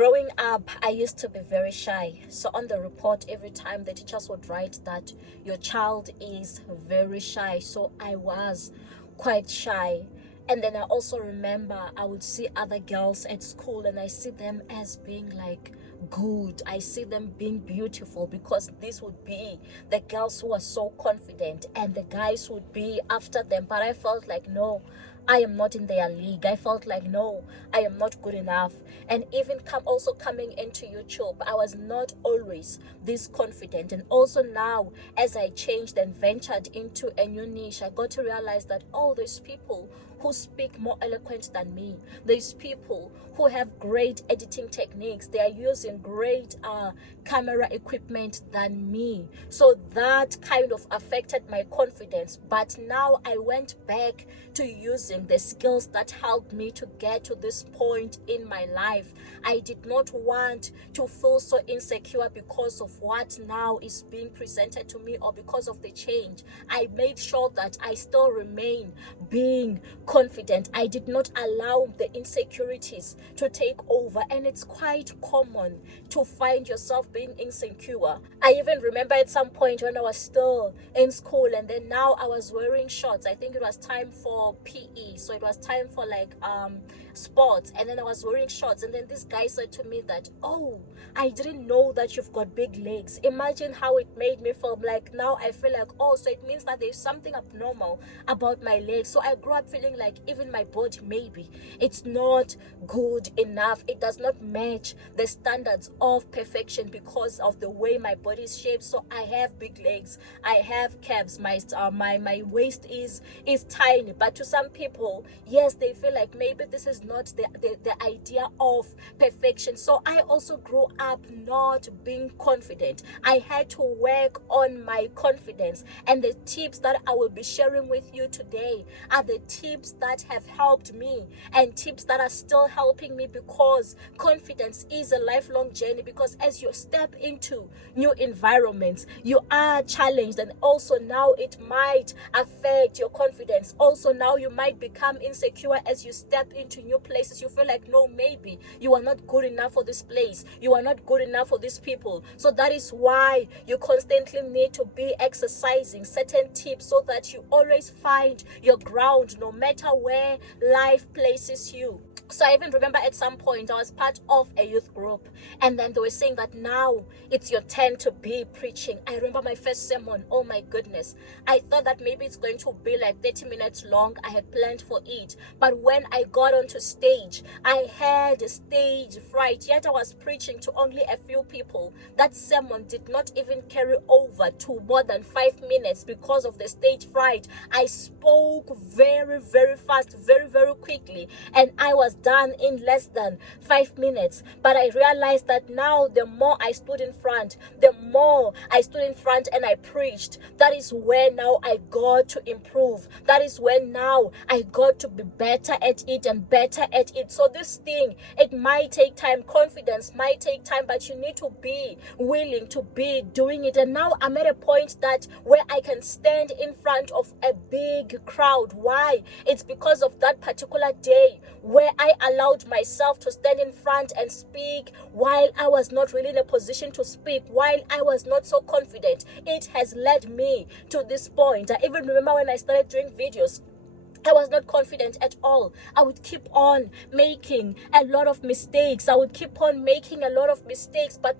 Growing up, I used to be very shy. So on the report, every time the teachers would write that your child is very shy. So I was quite shy. And then I also remember I would see other girls at school and I see them as being like good. I see them being beautiful because this would be the girls who are so confident and the guys would be after them. But I felt like, no, I am not in their league. I felt like, no, I am not good enough. And even also coming into YouTube, I was not always this confident. And also now, as I changed and ventured into a new niche, I got to realize that all these people who speak more eloquent than me, there's people who have great editing techniques, they are using great camera equipment than me. So that kind of affected my confidence. But now I went back to using the skills that helped me to get to this point in my life. I did not want to feel so insecure because of what now is being presented to me or because of the change. I made sure that I still remain being confident. I did not allow the insecurities to take over, and it's quite common to find yourself being insecure. I even remember at some point when I was still in school, and then now I was wearing shorts. I think it was time for PE, so it was time for like sports, and then I was wearing shorts, and then this guy said to me that, oh, I didn't know that you've got big legs. Imagine how it made me feel. Like now I feel like, oh, so it means that there's something abnormal about my legs. So I grew up feeling like even my body, maybe it's not good enough, it does not match the standards of perfection because of the way my body is shaped. So I have big legs, I have calves, my waist is tiny. But to some people, yes, they feel like maybe this is not the idea of perfection. So I also grew up not being confident. I had to work on my confidence, and the tips that I will be sharing with you today are the tips that have helped me and tips that are still helping me, because confidence is a lifelong journey. Because as you step into new environments, you are challenged, and also now it might affect your confidence. Also now you might become insecure as you step into new places. You feel like, no, maybe you are not good enough for this place, you are not good enough for these people. So that is why you constantly need to be exercising certain tips so that you always find your ground no matter where life places you. So I even remember at some point I was part of a youth group, and then they were saying that now it's your turn to be preaching. I remember my first sermon, oh my goodness, I thought that maybe it's going to be like 30 minutes long. I had planned for it, but when I got onto stage, I had stage fright. Yet I was preaching to only a few people. That sermon did not even carry over to more than 5 minutes because of the stage fright. I spoke very, very fast, very, very quickly, and I was done in less than 5 minutes. But I realized that now the more I stood in front, and I preached, that is where now I got to improve. That is when now I got to be better at it and better at it. So this thing, it might take time, confidence might take time, but you need to be willing to be doing it. And now I'm at a point that where I can stand in front of a big crowd. Why? It's because of that particular day where I allowed myself to stand in front and speak while I was not really in a position to speak, while I was not so confident. It has led me to this point. I even remember when I started doing videos, I was not confident at all. I would keep on making a lot of mistakes. But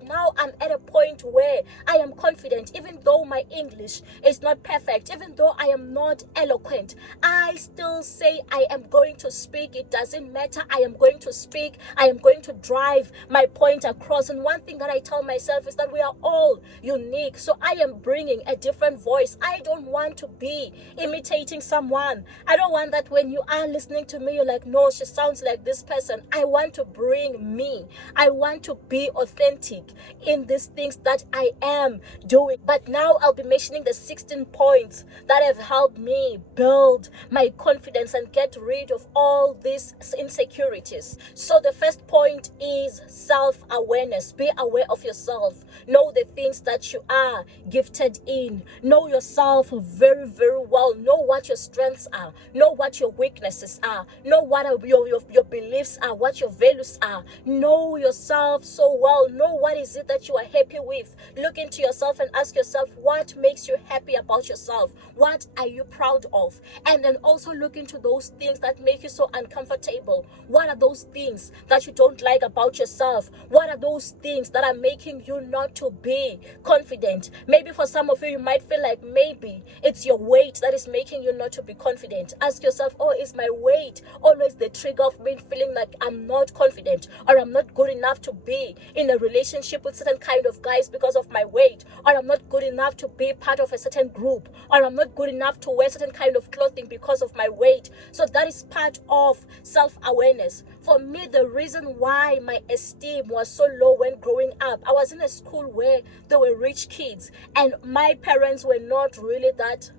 now I'm at a point where I am confident. Even though my English is not perfect, even though I am not eloquent, I still say I am going to speak. It doesn't matter. I am going to speak. I am going to drive my point across. And one thing that I tell myself is that we are all unique. So I am bringing a different voice. I don't want to be imitating someone. I don't want that when you are listening to me, you're like, no, she sounds like this person. I want to bring me. I want to be authentic in these things that I am doing. But now I'll be mentioning the 16 points that have helped me build my confidence and get rid of all these insecurities. So the first point is self-awareness. Be aware of yourself. Know the things that you are gifted in. Know yourself very, very well. Know what your strengths are. Know Know what your weaknesses are. Know what your beliefs are, what your values are. Know yourself so well. Know what is it that you are happy with. Look into yourself and ask yourself, what makes you happy about yourself? What are you proud of? And then also look into those things that make you so uncomfortable. What are those things that you don't like about yourself? What are those things that are making you not to be confident? Maybe for some of you, you might feel like maybe it's your weight that is making you not to be confident. Ask yourself, oh, is my weight always the trigger of me feeling like I'm not confident, or I'm not good enough to be in a relationship with certain kind of guys because of my weight, or I'm not good enough to be part of a certain group, or I'm not good enough to wear certain kind of clothing because of my weight? So that is part of self-awareness. For me, the reason why my esteem was so low when growing up, I was in a school where there were rich kids, and my parents were not really that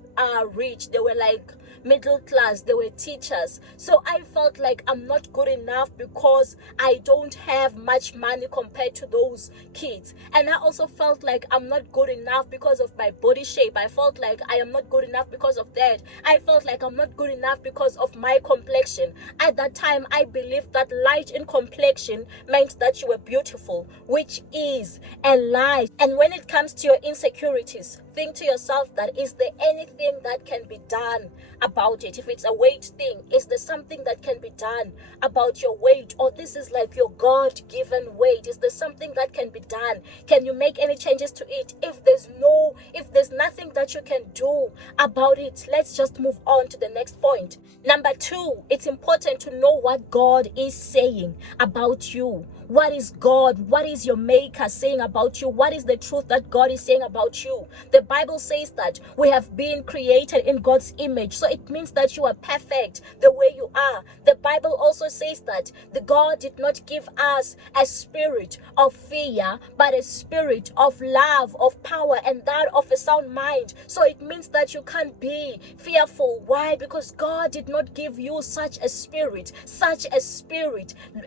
rich. They were like middle class. They were teachers. So I felt like I'm not good enough because I don't have much money compared to those kids. And I also felt like I'm not good enough because of my body shape. I felt like I am not good enough because of that. I felt like I'm not good enough because of my complexion. At that time, I believed that light in complexion meant that you were beautiful, which is a lie. And when it comes to your insecurities, think to yourself that, is there anything that can be done about it? If it's a weight thing, is there something that can be done about your weight? Or this is like your God-given weight. Is there something that can be done? Can you make any changes to it? If there's nothing that you can do about it, let's just move on to the next point. Number 2, it's important to know what God is saying about you. What is God? What is your maker saying about you? What is the truth that God is saying about you? The Bible says that we have been created in God's image. So it means that you are perfect the way you are. The Bible also says that the God did not give us a spirit of fear, but a spirit of love, of power, and that of a sound mind. So it means that you can't be fearful. Why? Because God did not give you such a spirit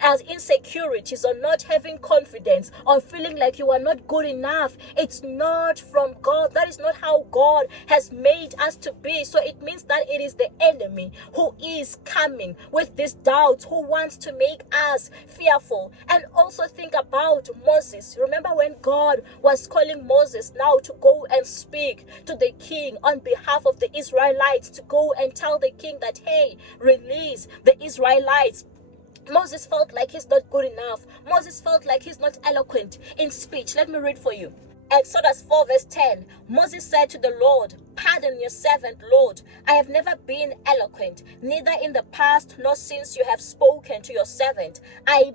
as insecurities, or not having confidence, or feeling like you are not good enough. It's not from God. That is not how God has made us to be. So it means that it is the enemy who is coming with these doubts, who wants to make us fearful. And also think about Moses. Remember when God was calling Moses now to go and speak to the king on behalf of the Israelites, to go and tell the king that, hey, release the Israelites. Moses felt like he's not good enough. Moses felt like he's not eloquent in speech. Let me read for you. Exodus 4 verse 10. Moses said to the Lord, "Pardon your servant, Lord. I have never been eloquent, neither in the past nor since you have spoken to your servant. I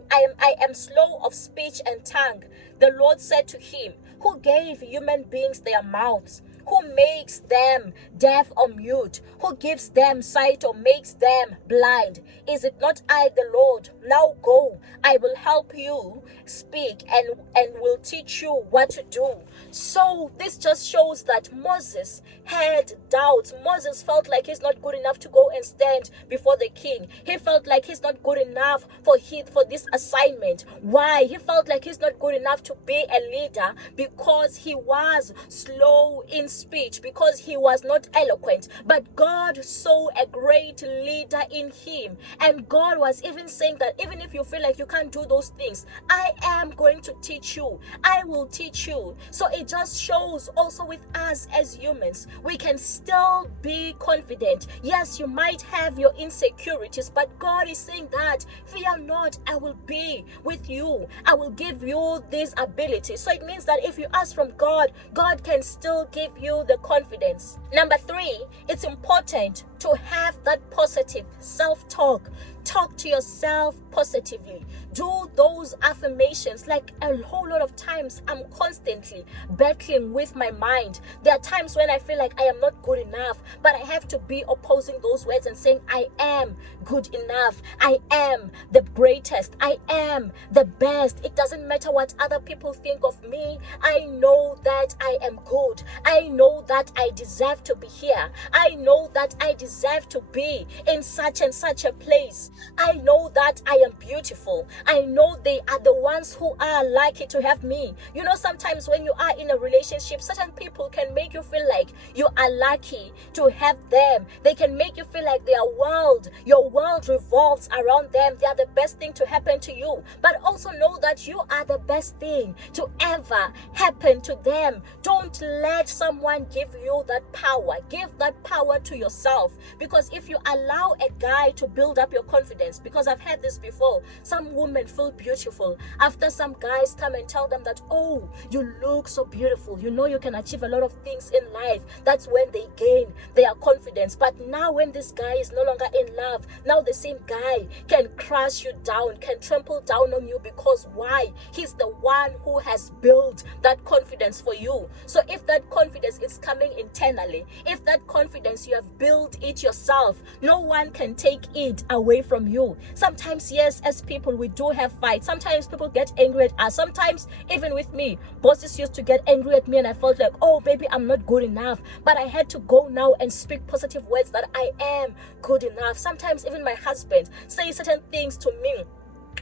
am slow of speech and tongue." The Lord said to him, "Who gave human beings their mouths? Who makes them deaf or mute? Who gives them sight or makes them blind? Is it not I, the Lord? Now go, I will help you speak and will teach you what to do." So this just shows that Moses had doubts. Moses felt like he's not good enough to go and stand before the king. He felt like he's not good enough for this assignment. Why? He felt like he's not good enough to be a leader because he was slow in speech, because he was not eloquent. But God saw a great leader in him, and God was even saying that even if you feel like you can't do those things, I am going to teach you. I will teach you. So it just shows also with us as humans, we can still be confident. Yes, you might have your insecurities, but God is saying that, fear not, I will be with you. I will give you this ability. So it means that if you ask from God, God can still give you the confidence. Number 3, it's important to have that positive self-talk. Talk to yourself positively. Do those affirmations. Like a whole lot of times, I'm constantly battling with my mind. There are times when I feel like I am not good enough, but I have to be opposing those words and saying, I am good enough. I am the greatest. I am the best. It doesn't matter what other people think of me. I know that I am good. I know that I deserve to be here. I know that I deserve deserve to be in such and such a place. I know that I am beautiful. I know they are the ones who are lucky to have me. You know, sometimes when you are in a relationship, certain people can make you feel like you are lucky to have them. They can make you feel like your world revolves around them. They are the best thing to happen to you. But also know that you are the best thing to ever happen to them. Don't let someone give you that power. Give that power to yourself. Because if you allow a guy to build up your confidence, because I've had this before, some women feel beautiful after some guys come and tell them that, oh, you look so beautiful, you know you can achieve a lot of things in life. That's when they gain their confidence. But now when this guy is no longer in love, now the same guy can crush you down, can trample down on you. Because why? He's the one who has built that confidence for you. So if that confidence is coming internally, if that confidence you have built it yourself, no one can take it away from you. Sometimes, yes, as people, we do have fights. Sometimes people get angry at us. Sometimes, even with me, bosses used to get angry at me and I felt like, oh, baby, I'm not good enough. But I had to go now and speak positive words that I am good enough. Sometimes even my husband says certain things to me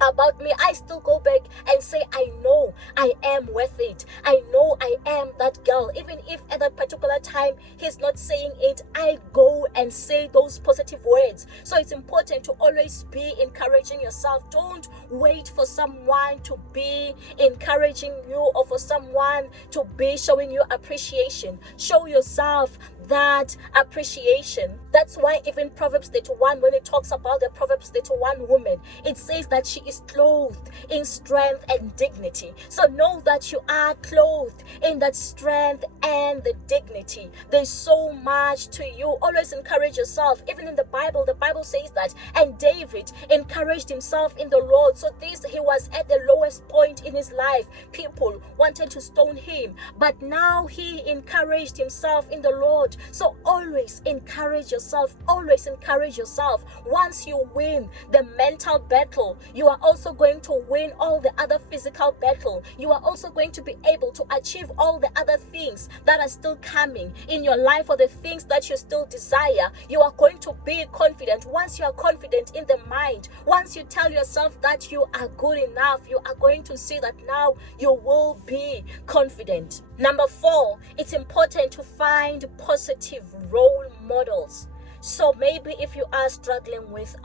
about me, I still go back and say, I know I am worth it. I know I am that girl. Even if at that particular time he's not saying it, I go and say those positive words. So it's important to always be encouraging yourself. Don't wait for someone to be encouraging you or for someone to be showing you appreciation. Show yourself that appreciation. That's why even Proverbs 31, when it talks about the Proverbs 31 woman, it says that she is clothed in strength and dignity. So know that you are clothed in that strength and the dignity. There's so much to you. Always encourage yourself. Even in the Bible says that, and David encouraged himself in the Lord. So he was at the lowest point in his life. People wanted to stone him, but now he encouraged himself in the Lord. So always encourage yourself. Always encourage yourself. Once you win the mental battle, you are also going to win all the other physical battle. You are also going to be able to achieve all the other things that are still coming in your life, or the things that you still desire. You are going to be confident. Once you are confident in the mind, once you tell yourself that you are good enough, you are going to see that now you will be confident. Number 4, it's important to find positive role models. So maybe if you are struggling with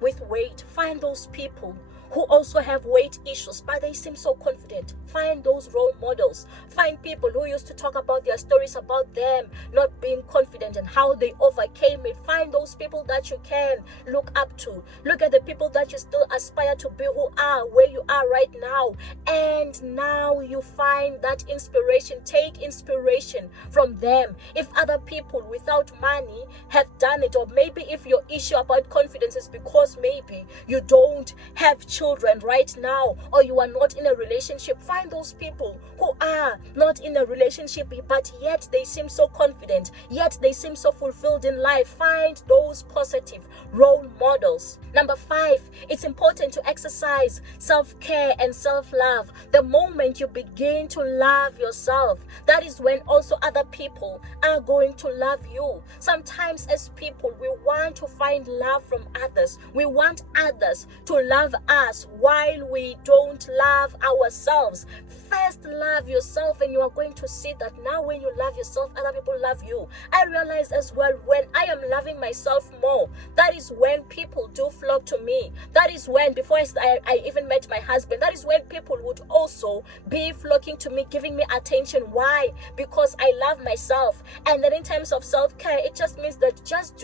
weight, find those people who also have weight issues, but they seem so confident. Find those role models. Find people who used to talk about their stories about them not being confident and how they overcame it. Find those people that you can look up to. Look at the people that you still aspire to be, who are where you are right now. And now you find that inspiration. Take inspiration from them. If other people without money have done it, or maybe if your issue about confidence is because maybe you don't have children right now, or you are not in a relationship, find those people who are not in a relationship, but yet they seem so confident, yet they seem so fulfilled in life. Find those positive role models. Number 5, it's important to exercise self-care and self-love. The moment you begin to love yourself, that is when also other people are going to love you. Sometimes as people, we want to find love from others. We want others to love us while we don't love ourselves. First, love yourself, and you are going to see that now when you love yourself, other people love you. I realize as well, when I am loving myself more, that is when people do flock to me. That is when, before I even met my husband, that is when people would also be flocking to me, giving me attention. Why? Because I love myself. And then in terms of self-care, it just means that just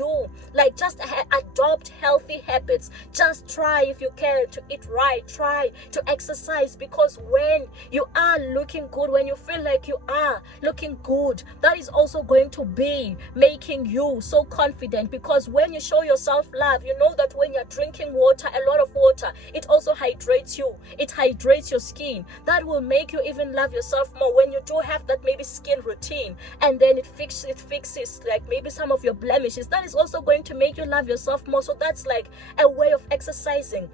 adopt healthy habits. Just try, if you can, to eat right. Try to exercise, because when you are looking good, when you feel like you are looking good, that is also going to be making you so confident. Because when you show yourself love, you know that when you're drinking water, a lot of water, it also hydrates you. It hydrates your skin. That will make you even love yourself more. When you do have that maybe skin routine, and then it fixes like maybe some of your blemishes, that is also going to make you love yourself more. So that's like a way of exercising.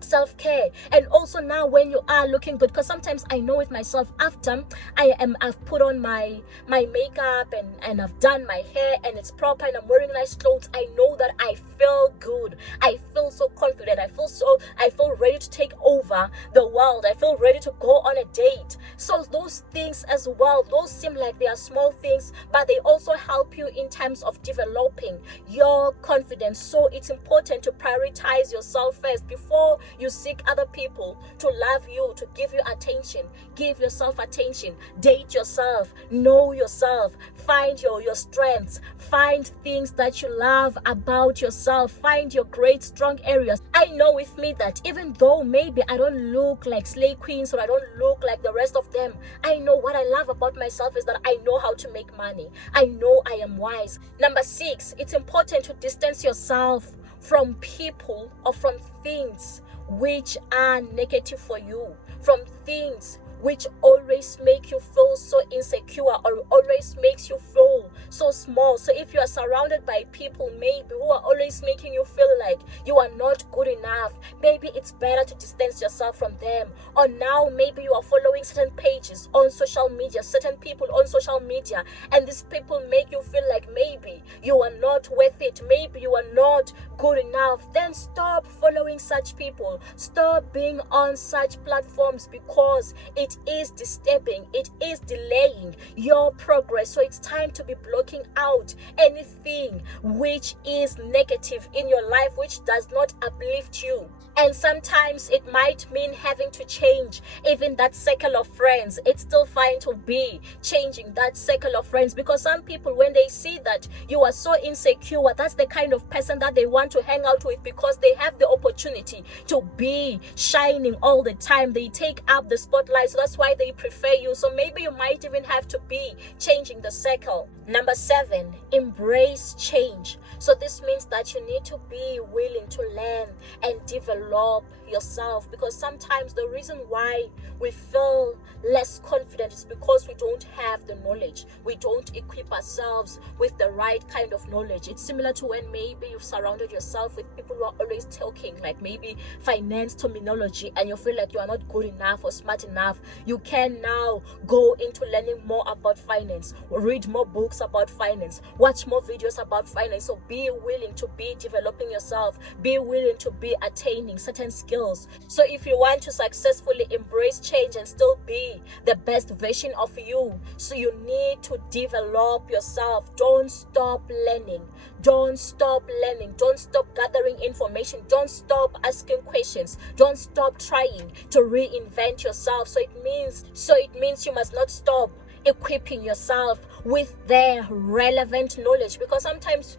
self-care. And also now when you are looking good, because sometimes I know with myself, after I've put on my makeup and I've done my hair and it's proper and I'm wearing nice clothes, I know that I feel good, I feel so confident, I feel ready to take over the world, I feel ready to go on a date. So those things as well, those seem like they are small things, but they also help you in terms of developing your confidence. So it's important to prioritize yourself first before you seek other people to love you, to give you attention. Give yourself attention, date yourself, know yourself, find your strengths, find things that you love about yourself, find your great strong areas. I know with me that even though maybe I don't look like slay queens or I don't look like the rest of them, I know what I love about myself is that I know how to make money. I know I am wise. Number 6, it's important to distance yourself from people or from things which are negative for you, from things which always make you feel so insecure or always makes you feel so small. So if you are surrounded by people maybe who are always making you feel like you are not good enough, maybe it's better to distance yourself from them. Or now maybe you are following certain pages on social media, certain people on social media, and these people make you feel like maybe you are not worth it, maybe you are not good enough. Then stop following such people, stop being on such platforms, because it is disturbing, it is delaying your progress. So it's time to be blocking out anything which is negative in your life, which does not uplift you. And sometimes it might mean having to change even that circle of friends. It's still fine to be changing that circle of friends, because some people, when they see that you are so insecure, that's the kind of person that they want to hang out with, because they have the opportunity to be shining all the time. They take up the spotlight, so that's why they prefer you. So maybe you might even have to be changing the circle. Number 7, embrace change. So this means that you need to be willing to learn and develop yourself, because sometimes the reason why we feel less confident is because we don't have the knowledge. We don't equip ourselves with the right kind of knowledge. It's similar to when maybe you've surrounded yourself with people who are always talking like maybe finance terminology, and you feel like you are not good enough or smart enough. You can now go into learning more about finance, read more books about finance, watch more videos about finance. So be willing to be developing yourself, be willing to be attaining certain skills. So if you want to successfully embrace change and still be the best version of you, so you need to develop yourself. Don't stop learning, don't stop learning, don't stop gathering information, don't stop asking questions, don't stop trying to reinvent yourself. So it means you must not stop equipping yourself with their relevant knowledge, because sometimes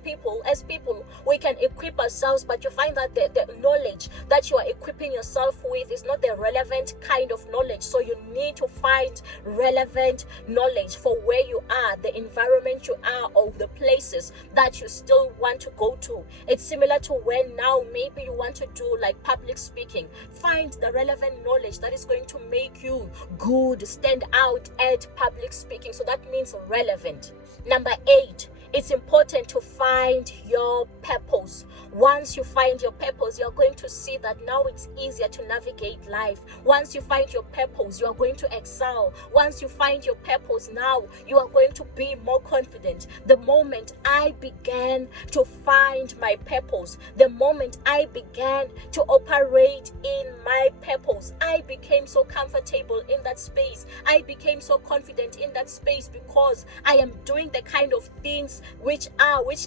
as people we can equip ourselves, but you find that the knowledge that you are equipping yourself with is not the relevant kind of knowledge. So you need to find relevant knowledge for where you are, the environment you are, or the places that you still want to go to. It's similar to when now maybe you want to do like public speaking. Find the relevant knowledge that is going to make you good, stand out at public speaking. So that means relevant. Number 8, it's important to find your purpose. Once you find your purpose, you're going to see that now it's easier to navigate life. Once you find your purpose, you are going to excel. Once you find your purpose, now you are going to be more confident. The moment I began to find my purpose, the moment I began to operate in my purpose, I became so comfortable in that space. I became so confident in that space, because I am doing the kind of things which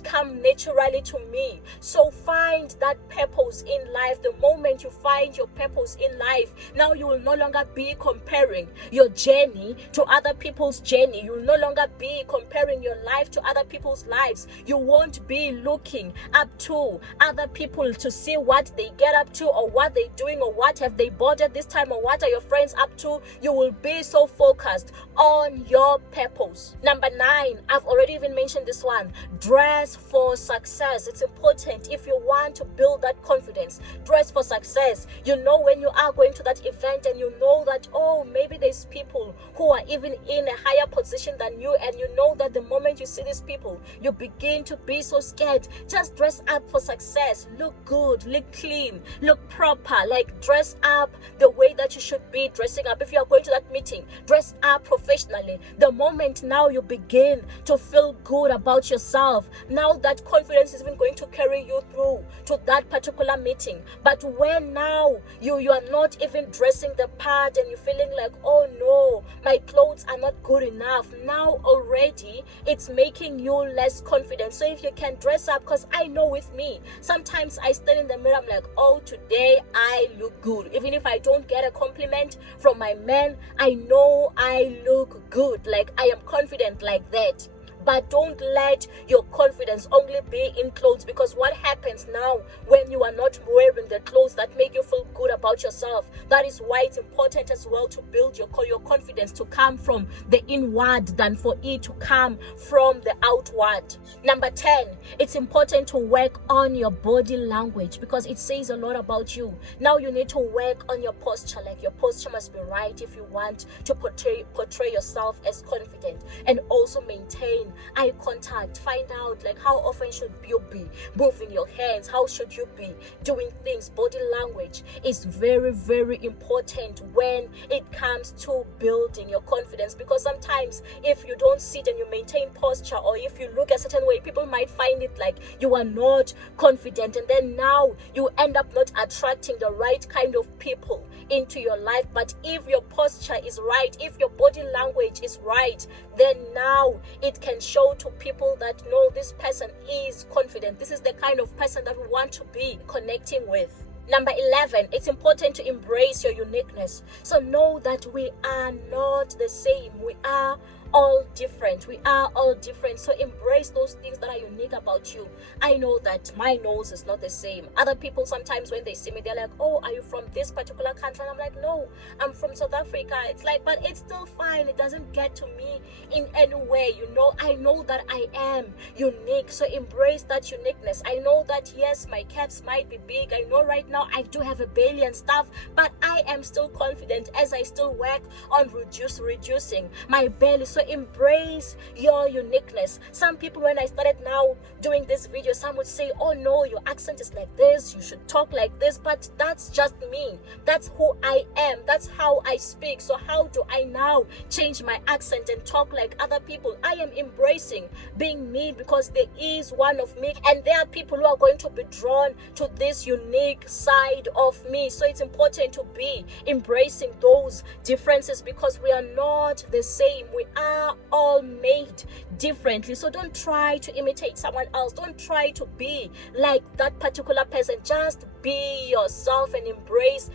come naturally to me. So find that purpose in life. The moment you find your purpose in life, now you will no longer be comparing your journey to other people's journey. You will no longer be comparing your life to other people's lives. You won't be looking up to other people to see what they get up to, or what they're doing, or what have they bought at this time, or what are your friends up to. You will be so focused on your purpose. Number 9, I've already even mentioned this next one, dress for success. It's important if you want to build that confidence. Dress for success. You know, when you are going to that event and you know that, oh, maybe there's people who are even in a higher position than you, and you know that the moment you see these people, you begin to be so scared. Just dress up for success. Look good, look clean, look proper. Like, dress up the way that you should be dressing up. If you are going to that meeting, dress up professionally. The moment now you begin to feel good about yourself, now that confidence is even going to carry you through to that particular meeting. But when now you are not even dressing the part and you're feeling like, oh no, my clothes are not good enough, now already it's making you less confident. So if you can dress up, because I know with me, sometimes I stand in the mirror, I'm like, oh, today I look good. Even if I don't get a compliment from my man, I know I look good. Like, I am confident like that. But don't let your confidence only be in clothes, because what happens now when you are not wearing the clothes that make you feel good about yourself? That is why it's important as well to build your confidence to come from the inward than for it to come from the outward. Number 10, it's important to work on your body language, because it says a lot about you. Now you need to work on your posture. Like, your posture must be right if you want to portray yourself as confident, and also maintain eye contact. Find out, like, how often should you be moving your hands, how should you be doing things. Body language is very, very important when it comes to building your confidence, because sometimes if you don't sit and you maintain posture, or if you look a certain way, people might find it like you are not confident, and then now you end up not attracting the right kind of people into your life. But if your posture is right, if your body language is right, then now it can show to people that, no, this person is confident. This is the kind of person that we want to be connecting with. Number 11, it's important to embrace your uniqueness. So know that we are not the same. We are all different. We are all different. So embrace those things that are unique about you. I know that my nose is not the same. Other people, sometimes when they see me, they're like, oh, are you from this particular country? And I'm like, no, I'm from South Africa. It's like, but it's still fine. It doesn't get to me in any way. You know, I know that I am unique. So embrace that uniqueness. I know that, yes, my caps might be big. I know right now I do have a belly and stuff, but I am still confident as I still work on reducing my belly. So embrace your uniqueness. Some people, when I started now doing this video, some would say, oh no, your accent is like this, you should talk like this. But that's just me. That's who I am. That's how I speak. So how do I now change my accent and talk like other people? I am embracing being me, because there is one of me, and there are people who are going to be drawn to this unique side of me. So it's important to be embracing those differences, because we are not the same. We are all made differently. So don't try to imitate someone else. Don't try to be like that particular person. Just be yourself and embrace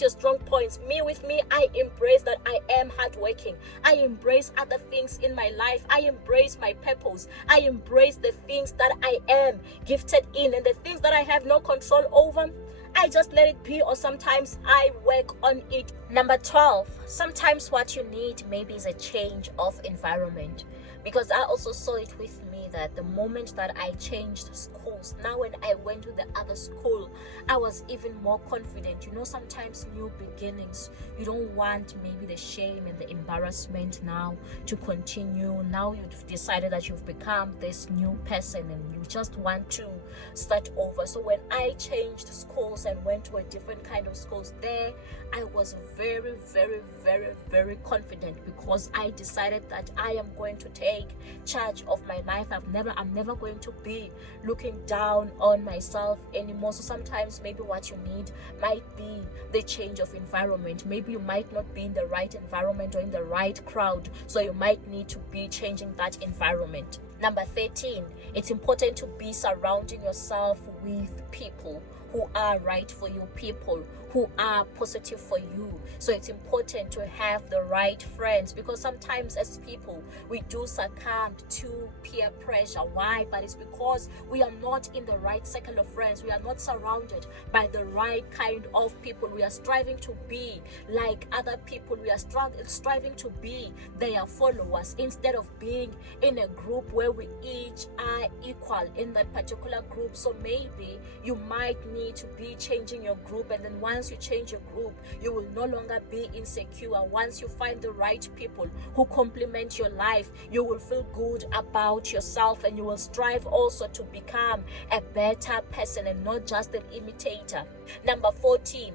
your strong points. Me, with me, I embrace that I am hardworking. I embrace other things in my life. I embrace my purpose. I embrace the things that I am gifted in, and the things that I have no control over, I just let it be, or sometimes I work on it. Number 12, sometimes what you need maybe is a change of environment, because I also saw it with me that the moment that I changed schools, now when I went to the other school, I was even more confident. You know, sometimes new beginnings, you don't want maybe the shame and the embarrassment now to continue. Now you've decided that you've become this new person and you just want to start over. So when I changed schools and went to a different kind of schools, there I was very, very, very, very confident, because I decided that I am going to take charge of my life. I'm never going to be looking down on myself anymore. So sometimes maybe what you need might be the change of environment. Maybe you might not be in the right environment or in the right crowd, so you might need to be changing that environment. Number 13, it's important to be surrounding yourself with people who are right for you, people who are positive for you. So it's important to have the right friends, because sometimes as people we do succumb to peer pressure. Why? But it's because we are not in the right circle of friends. We are not surrounded by the right kind of people. We are striving to be like other people. We are striving to be their followers, instead of being in a group where we each are equal in that particular group. So maybe you might need to be changing your group, and then once you change your group, you will no longer be insecure. Once you find the right people who complement your life, you will feel good about yourself, and you will strive also to become a better person and not just an imitator. Number 14,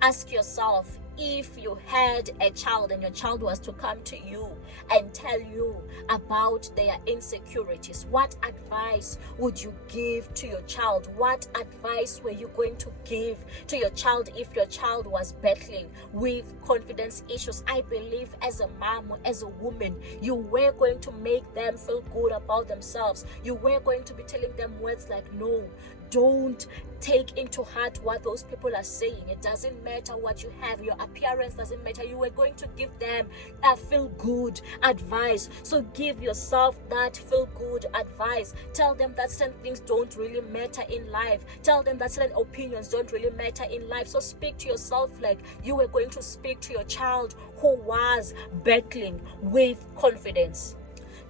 ask yourself, if you had a child and your child was to come to you and tell you about their insecurities, what advice would you give to your child? What advice were you going to give to your child if your child was battling with confidence issues? I believe as a mom, as a woman, you were going to make them feel good about themselves. You were going to be telling them words like, no, don't take into heart what those people are saying. It doesn't matter what you have. Your appearance doesn't matter. You were going to give them a feel good advice. So give yourself that feel good advice. Tell them that certain things don't really matter in life. Tell them that certain opinions don't really matter in life. So speak to yourself like you were going to speak to your child who was battling with confidence.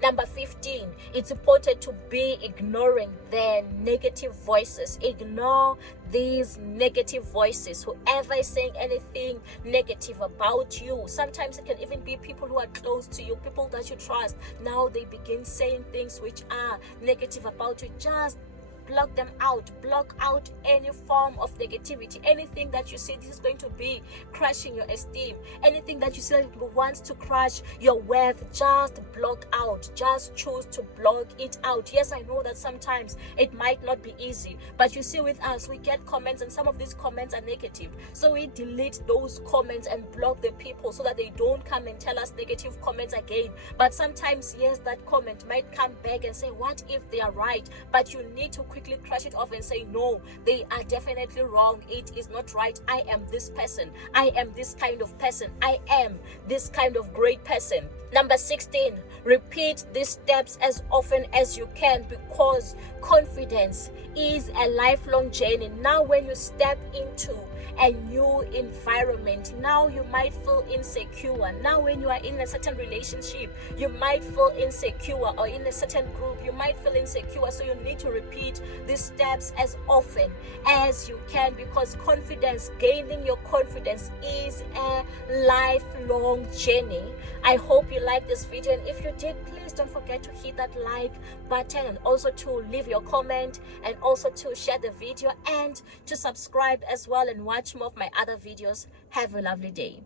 Number 15, it's important to be ignoring the negative voices. Ignore these negative voices. Whoever is saying anything negative about you, sometimes it can even be people who are close to you, people that you trust. Now they begin saying things which are negative about you. Just block them out. Block out any form of negativity. Anything that you see this is going to be crushing your esteem, anything that you see that wants to crush your worth, just block out. Just choose to block it out. Yes, I know that sometimes it might not be easy, but you see, with us we get comments, and some of these comments are negative, so we delete those comments and block the people so that they don't come and tell us negative comments again. But sometimes, yes, that comment might come back and say, what if they are right? But you need to quickly crush it off and say, no, they are definitely wrong. It is not right. I am this person. I am this kind of person. I am this kind of great person. Number 16, repeat these steps as often as you can, because confidence is a lifelong journey. Now when you step into a new environment, now you might feel insecure. Now when you are in a certain relationship, you might feel insecure, or in a certain group you might feel insecure. So you need to repeat these steps as often as you can, because confidence, gaining your confidence, is a lifelong journey. I hope you liked this video, and if you did, please don't forget to hit that like button, and also to leave your comment, and also to share the video, and to subscribe as well and watch more of my other videos. Have a lovely day.